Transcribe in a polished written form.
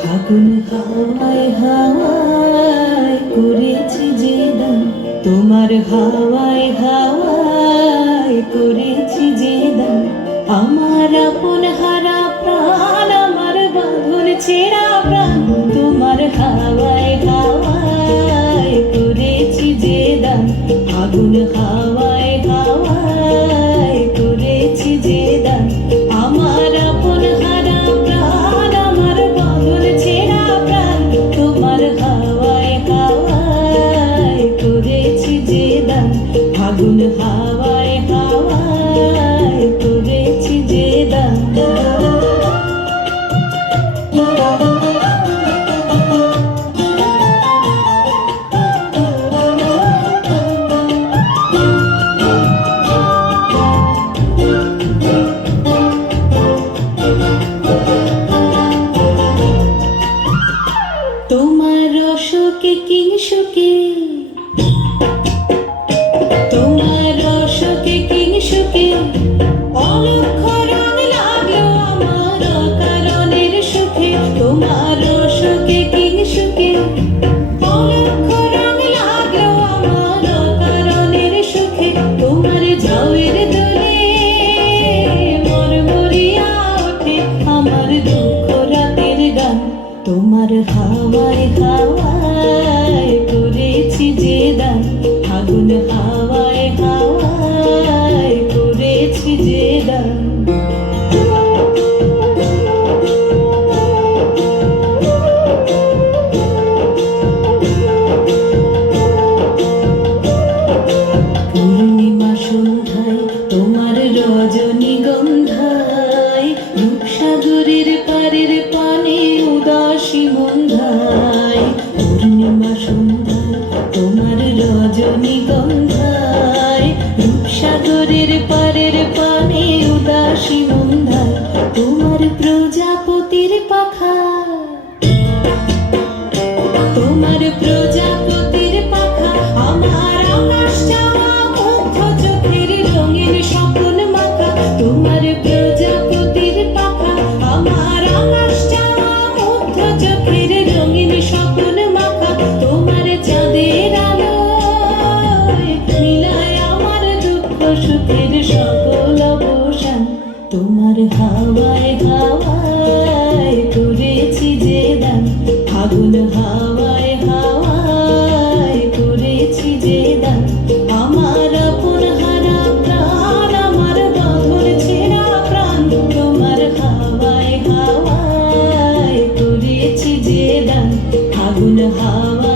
ফাগুন হাওয়ায় হাওয়ায় করেছি যে দান, তোমার হাওয়ায় হাওয়ায় করেছি যে দান। আমার আপন হারা প্রাণ, আমার বাঁধন ছেঁড়া প্রাণ, তোমার হাওয়ায় হাওয়ায় করেছি যে দান। ফাগুন হাওয়ায় হাওয়ায় করেছি যে দান। আমার আপন হারা প্রাণ, আমার বাঁধন ছেঁড়া প্রাণ, তোমার হাওয়ায় হাওয়ায় করেছি যে দান। ফাগুন হাওয়ায় হাওয়ায় করেছি যে দান। তোমার রসকে কিংসুকে, তোমার রসকে কিংসুকে অলক্ষ রং লাগলো আমার অকারণের সুখে। তোমার রসকে কিংসুকে অলক্ষ রং লাগলো আমার অকারণের সুখে। তোমার ঝাউয়ের দোলে মরমরিয়া ওঠে আমার দুঃখ রাতের গান। তোমার হাওয়ায় হাওয়ায় করেছি যে দান। ফাগুন হাওয়ায় হাওয়ায় করেছি যে দান। পূর্ণিমা সন্ধ্যায় তোমার রজনীগন্ধায়, রূপসাগরের পারের পানে উদাসী মন্ধায়। পূর্ণিমা সন্ধ্যায় তোমার রজনীগন্ধায়, রূপসাগরের পারের পানে উদাসী মন্ধায়। তোমার প্রজাপতির পাখা, তোমার প্রজাপতির পাখা আমার আকাশ চাওয়া মুগ্ধ চোখের রঙিন স্বপ্ন মাখা। তোমার প্রজাপতির পাখা আমার আকাশ চাওয়া মুগ্ধ চোখের রঙিন স্বপ্ন মাখা। তোমার চাঁদের আলোয় মিলায় আমার দুঃখ সুখের সকল অবসান। তোমার হাওয়ায় হাওয়ায় করেছি যে দান। ফাগুন হাওয়ায় হাওয়ায় করেছি যে দান। আমার আপন হারা প্রাণ, আমার বাঁধন ছেঁড়া প্রাণ, তোমার হাওয়ায় হাওয়ায় করেছি যে দান। ফাগুন হাওয়ায়